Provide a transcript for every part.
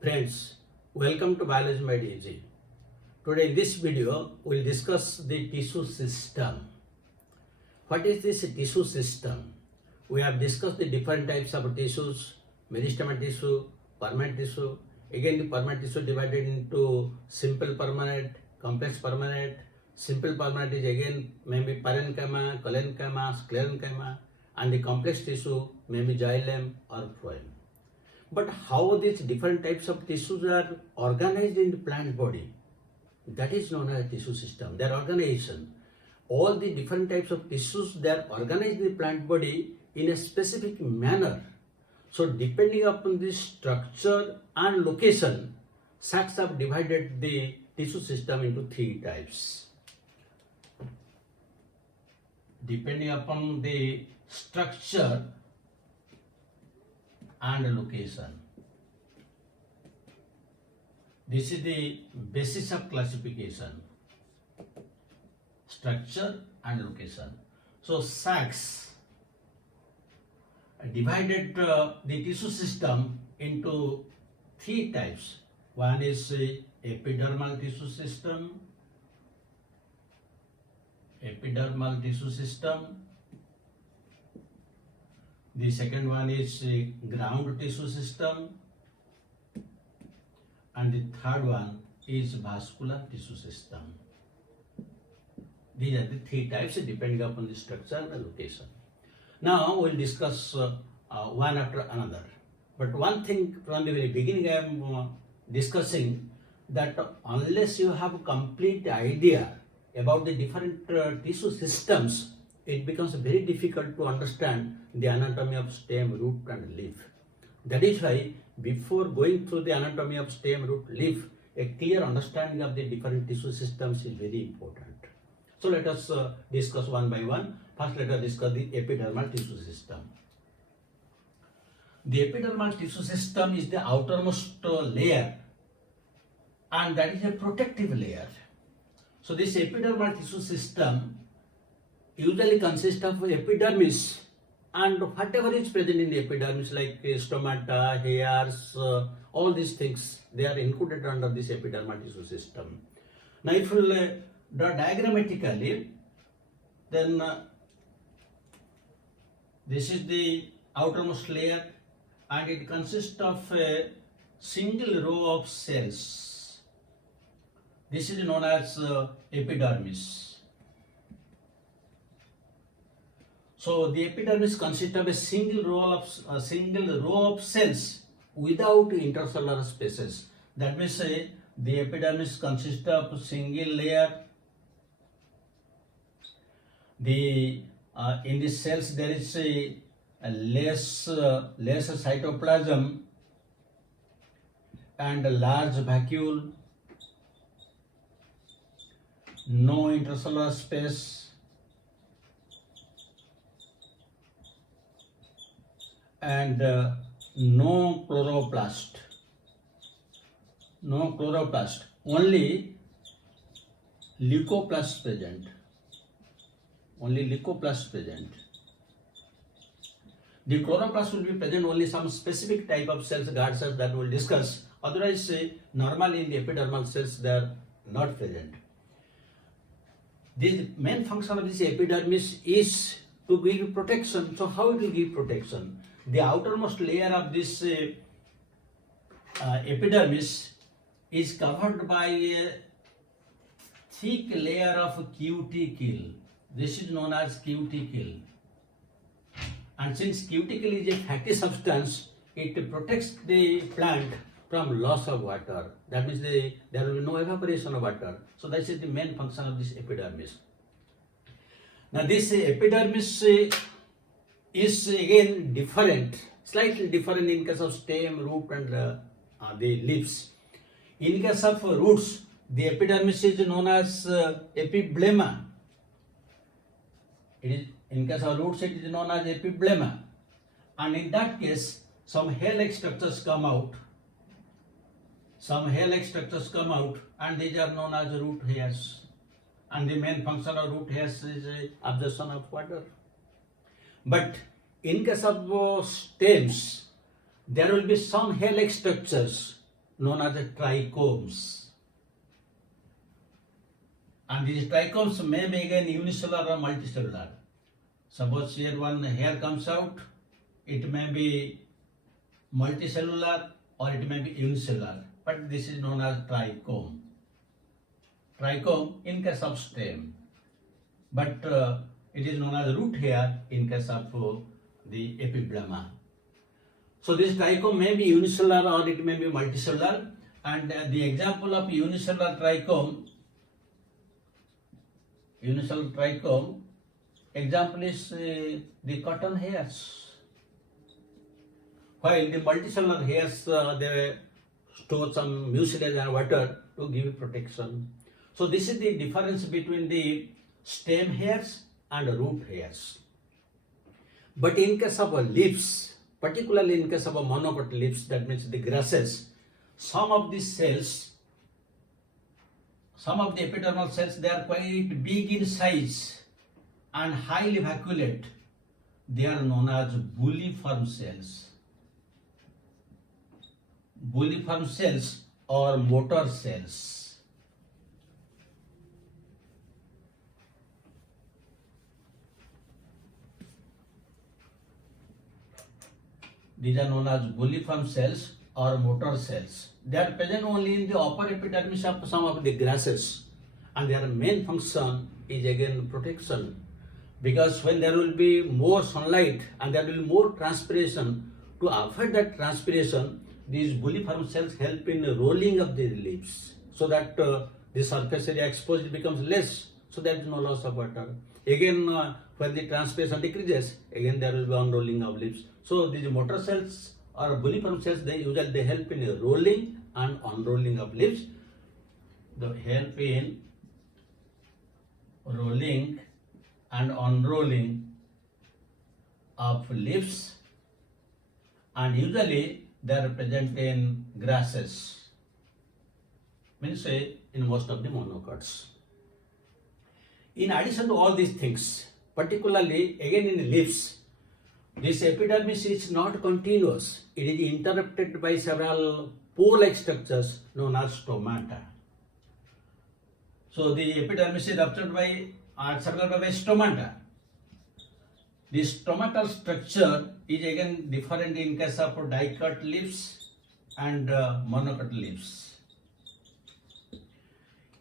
Friends, welcome to Biology Made Easy. Today in this video, we'll discuss the tissue system. What is this tissue system? We have discussed the different types of tissues, meristematic tissue, permanent tissue. Again, the permanent tissue divided into simple permanent, complex permanent. Simple permanent is again maybe parenchyma, collenchyma, sclerenchyma, and the complex tissue may be xylem or phloem. But how these different types of tissues are organized in the plant body, that is known as tissue system, their organization. All the different types of tissues, they are organized in the plant body in a specific manner. So depending upon the structure and location, Sachs have divided the tissue system into three types. Depending upon the structure and location. This is the basis of classification. Structure and location. So Sachs divided the tissue system into three types. One is epidermal tissue system. Epidermal tissue system. The second one is ground tissue system, and the third one is vascular tissue system. These are the three types depending upon the structure and the location. Now we will discuss one after another. But one thing from the very beginning I am discussing that unless you have a complete idea about the different tissue systems, it becomes very difficult to understand the anatomy of stem, root and leaf. That is why before going through the anatomy of stem, root, leaf, a clear understanding of the different tissue systems is very important. So let us discuss one by one. First let us discuss the epidermal tissue system. The epidermal tissue system is the outermost layer, and that is a protective layer. So this epidermal tissue system usually consists of epidermis and whatever is present in the epidermis like stomata, hairs, all these things, they are included under this epidermal tissue system. Now if you will draw diagrammatically, then this is the outermost layer and it consists of a single row of cells. This is known as epidermis. So the epidermis consists of a single row of cells without intercellular spaces. That means the epidermis consists of a single layer. In the cells there is a less cytoplasm and a large vacuole, no intercellular space, and no chloroplast. No chloroplast, only leucoplast present. Only leucoplast present. The chloroplast will be present only some specific type of cells, guard cells, that we will discuss. Otherwise, normally in the epidermal cells they are not present. The main function of this epidermis is to give protection. So how it will give protection? The outermost layer of this epidermis is covered by a thick layer of cuticle. This is known as cuticle. And since cuticle is a fatty substance, it protects the plant from loss of water. That means there will be no evaporation of water. So that is the main function of this epidermis. Now this epidermis is again different, slightly different in case of stem, root and the leaves. In case of roots, the epidermis is known as epiblema. In case of roots, it is known as epiblema. And in that case, some hair-like structures come out. And these are known as root hairs. And the main function of root hairs is absorption of water. But in case of stems, there will be some hair-like structures known as trichomes. And these trichomes may be again unicellular or multicellular. Suppose here one hair comes out, it may be multicellular or it may be unicellular, but this is known as trichome. Trichome in case of stem, but it is known as root hair in case of the epiderma. So this trichome may be unicellular or it may be multicellular, and the example of unicellular trichome example is the cotton hairs. While the multicellular hairs, they store some mucilage and water to give protection. So this is the difference between the stem hairs and root hairs. But in case of leaves, particularly in case of monocot leaves, that means the grasses, some of the cells, some of the epidermal cells, they are quite big in size and highly vacuolate. They are known as bulliform cells. Bulliform cells or motor cells. These are known as bulliform cells or motor cells. They are present only in the upper epidermis of some of the grasses, and their main function is again protection. Because when there will be more sunlight and there will be more transpiration, to avoid that transpiration, these bulliform cells help in rolling of the leaves, so that the surface area exposed becomes less, so there is no loss of water. Again, when the transpiration decreases, again there will be unrolling of leaves. So these motor cells or bulliform cells, they usually help in rolling and unrolling of leaves. They help in rolling and unrolling of leaves, and usually they are present in grasses, means in most of the monocots. In addition to all these things, particularly again in leaves, this epidermis is not continuous. It is interrupted by several pore-like structures known as stomata. So the epidermis is ruptured by surrounded by stomata. The stomatal structure is again different in case of dicot leaves and monocot leaves.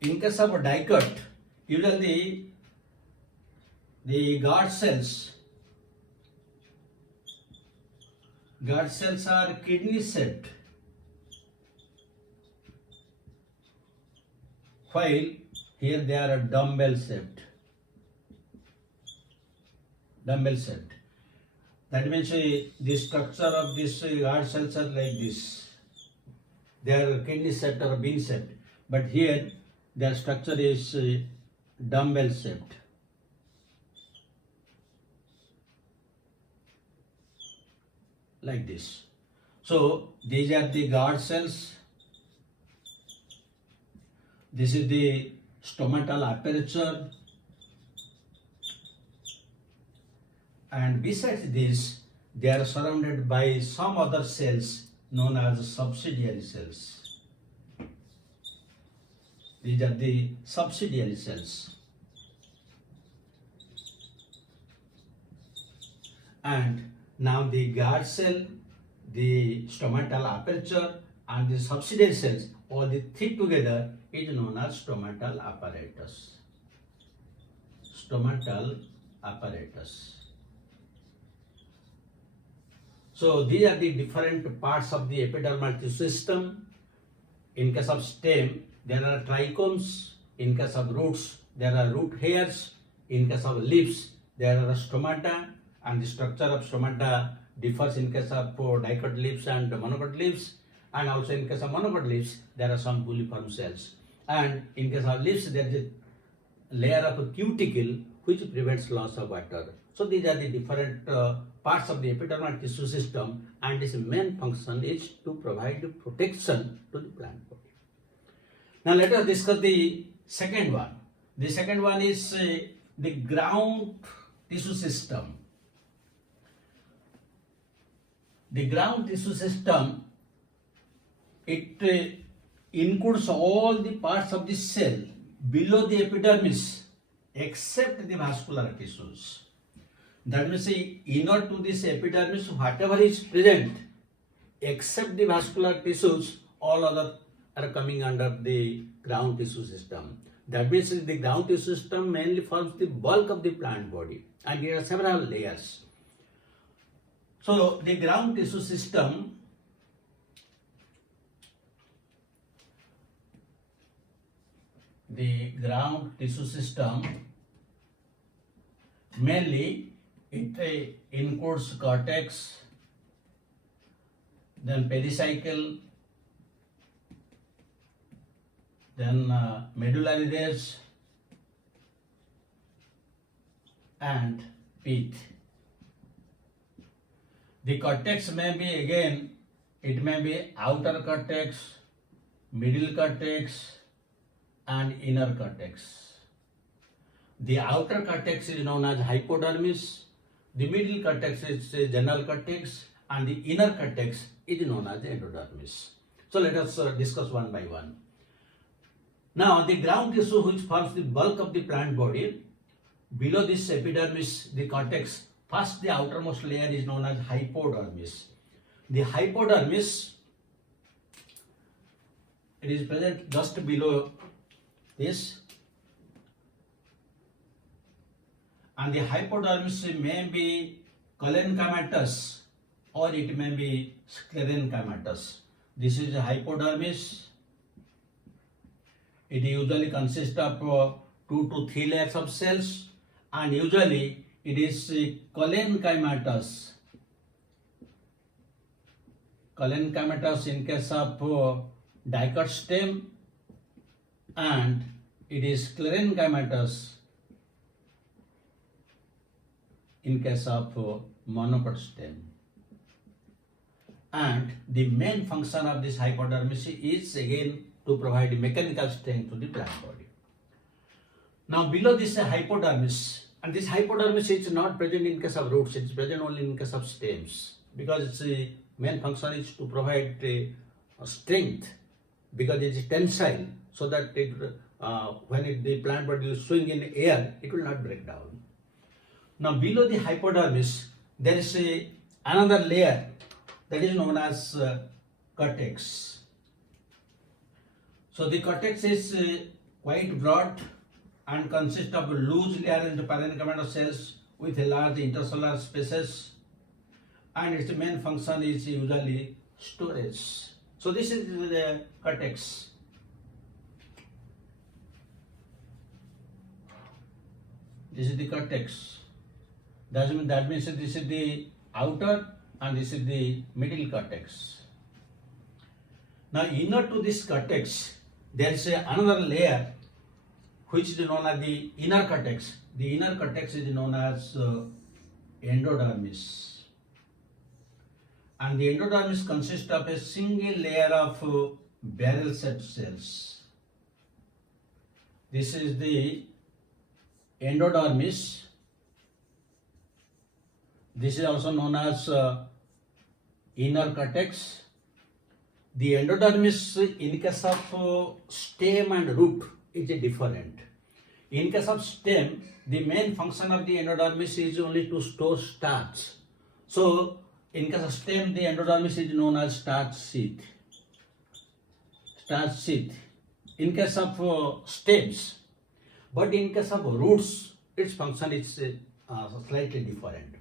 In case of dicot, usually the guard cells are kidney shaped, while here they are dumbbell shaped. That means the structure of this guard cells are like this. They are kidney shaped or bean shaped, but here their structure is dumbbell shaped. Like this. So these are the guard cells. This is the stomatal aperture. And besides this, they are surrounded by some other cells known as subsidiary cells. These are the subsidiary cells. And now the guard cell, the stomatal aperture and the subsidiary cells, all the three together is known as stomatal apparatus. Stomatal apparatus. So these are the different parts of the epidermal tissue system. In case of stem, there are trichomes. In case of roots, there are root hairs. In case of leaves, there are stomata, and the structure of stomata differs in case of dicot leaves and monocot leaves. And also in case of monocot leaves, there are some bulliform cells. And in case of leaves, there is a layer of a cuticle which prevents loss of water. So these are the different parts of the epidermal tissue system, and its main function is to provide protection to the plant body. Now let us discuss the second one. The second one is the ground tissue system. The ground tissue system it includes all the parts of the cell below the epidermis except the vascular tissues. That means inner to this epidermis, whatever is present except the vascular tissues, all other are coming under the ground tissue system. That means the ground tissue system mainly forms the bulk of the plant body, and there are several layers. So the ground tissue system mainly it includes cortex, then pericycle, then medullary res and pith. The cortex may be again, it may be outer cortex, middle cortex and inner cortex. The outer cortex is known as hypodermis, the middle cortex is general cortex, and the inner cortex is known as endodermis. So let us discuss one by one. Now the ground tissue which forms the bulk of the plant body, below this epidermis, the cortex, first the outermost layer is known as hypodermis. The hypodermis, it is present just below this, and the hypodermis may be collencamatous or it may be sclerenchymatous. This is a hypodermis. It usually consists of 2 to 3 layers of cells, and usually it is collencamatous. Collencamatous in case of dicot stem, and it is sclerenchymatous in case of monopod stem. And the main function of this hypodermis is again to provide mechanical strength to the plant body. Now below this hypodermis, and this hypodermis is not present in case of roots, it is present only in case of stems, because its main function is to provide strength, because it is tensile, so that it, when the plant body will swing in air, it will not break down. Now below the hypodermis, there is another layer that is known as cortex. So the cortex is quite broad and consists of loosely arranged parenchymatous cells with a large intercellular spaces, and its main function is usually storage. So this is the cortex. This is the cortex. That means this is the outer and this is the middle cortex. Now inner to this cortex, there is another layer which is known as the inner cortex. The inner cortex is known as endodermis. And the endodermis consists of a single layer of barrel-shaped cells. This is the endodermis. This is also known as inner cortex. The endodermis in case of stem and root is different. In case of stem, the main function of the endodermis is only to store starch. So in case of stem, the endodermis is known as starch sheath. Starch sheath. In case of stems, but in case of roots, its function is slightly different.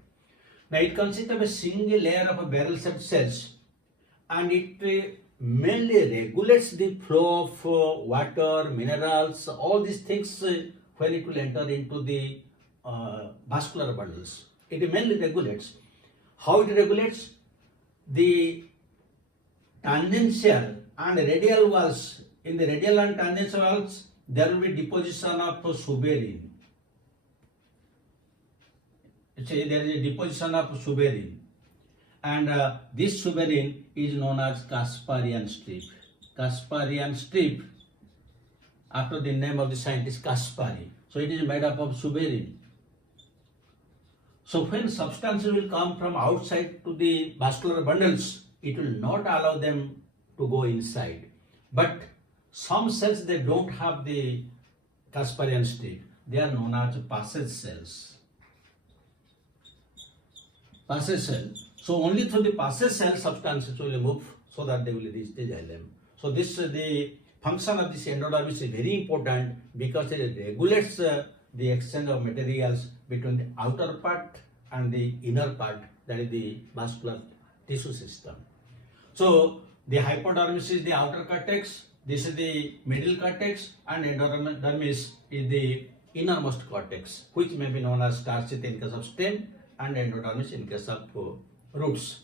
Now it consists of a single layer of barrel-shaped cells, and it mainly regulates the flow of water, minerals, all these things when it will enter into the vascular bundles. It mainly regulates. How it regulates? The tangential and radial walls. In the radial and tangential walls, there will be deposition of suberin. There is a deposition of suberin, and this suberin is known as casparian strip. Casparian strip, after the name of the scientist Caspari. So it is made up of suberin. So when substances will come from outside to the vascular bundles, it will not allow them to go inside. But some cells, they don't have the casparian strip. They are known as passage cells. Passage cell. So only through the passage cell substances will move so that they will reach the xylem. So this the function of this endodermis is very important because it regulates the exchange of materials between the outer part and the inner part, that is the vascular tissue system. So the hypodermis is the outer cortex, this is the middle cortex, and endodermis is the innermost cortex, which may be known as starch in case of stem and endodermis in case of roots.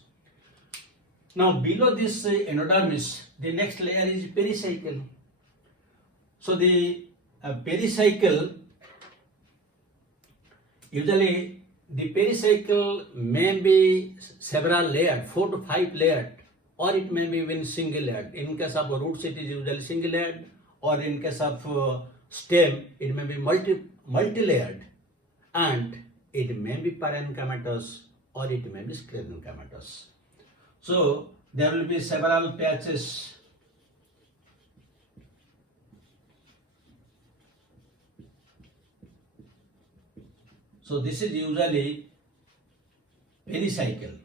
Now below this endodermis, the next layer is pericycle. So the pericycle, usually the pericycle may be several layered, 4 to 5 layered, or it may be even single layered. In case of roots, it is usually single layered, or in case of stem, it may be multi-layered, and it may be parenchymatous or it may be sclerenchymatous. So there will be several patches. So this is usually pericycle.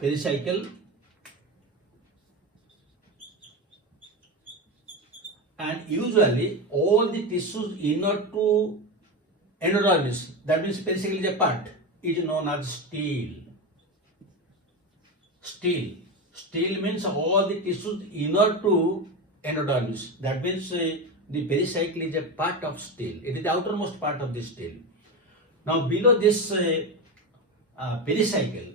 Pericycle, and usually all the tissues inner to endodermis, that means pericycle is a part, is known as stele. Stele. Stele means all the tissues inner to endodermis. That means the pericycle is a part of stele. It is the outermost part of the stele. Now below this pericycle,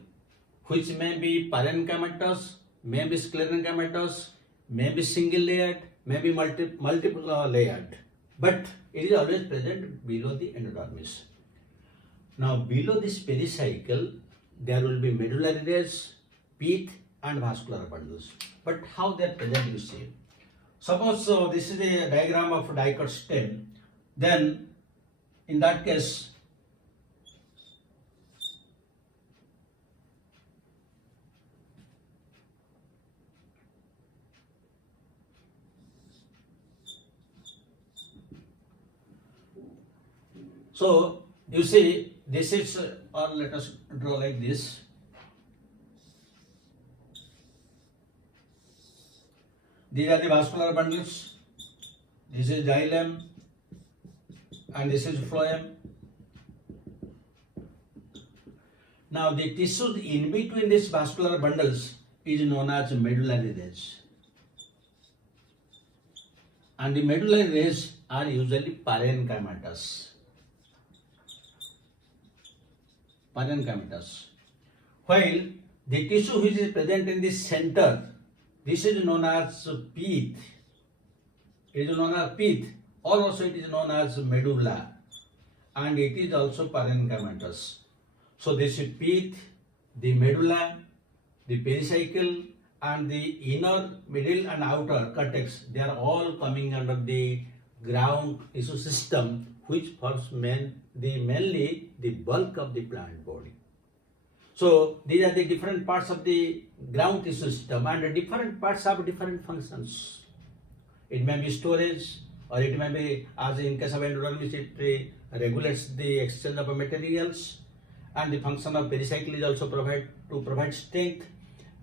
which may be parenchymatous, may be sclerenchymatous, may be single layered, may be multiple layered, but it is always present below the endodermis. Now below this pericycle, there will be medullary rays, pith, and vascular bundles. But how they are present, you see. Suppose this is a diagram of dicot stem, then in that case, so you see, this is, or let us draw like this. These are the vascular bundles. This is xylem, and this is phloem. Now the tissues in between these vascular bundles is known as medullary rays. And the medullary rays are usually parenchymatous. Parenchymatous. While the tissue which is present in the center, this is known as pith. It is known as pith, or also it is known as medulla, and it is also parenchymatous. So this is pith, the medulla, the pericycle, and the inner, middle, and outer cortex. They are all coming under the ground tissue system, which forms mainly the bulk of the plant body. So these are the different parts of the ground tissue system, and the different parts have different functions. It may be storage, or it may be, as in case of endodermis, it regulates the exchange of materials, and the function of pericycle is also to provide strength.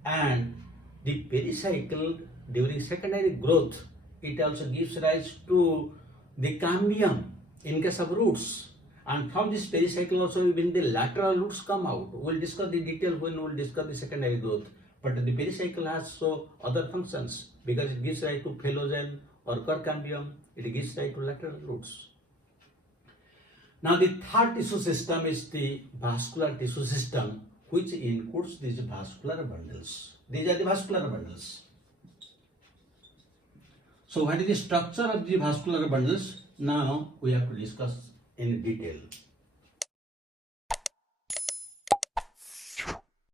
And the pericycle during secondary growth, it also gives rise to the cambium in case of roots. And from this pericycle also even the lateral roots come out. We will discuss the detail when we will discuss the secondary growth. But the pericycle has so other functions because it gives rise to phellogen or core cambium. It gives rise to lateral roots. Now the third tissue system is the vascular tissue system, which includes these vascular bundles. These are the vascular bundles. So what is the structure of the vascular bundles? Now we have to discuss in detail.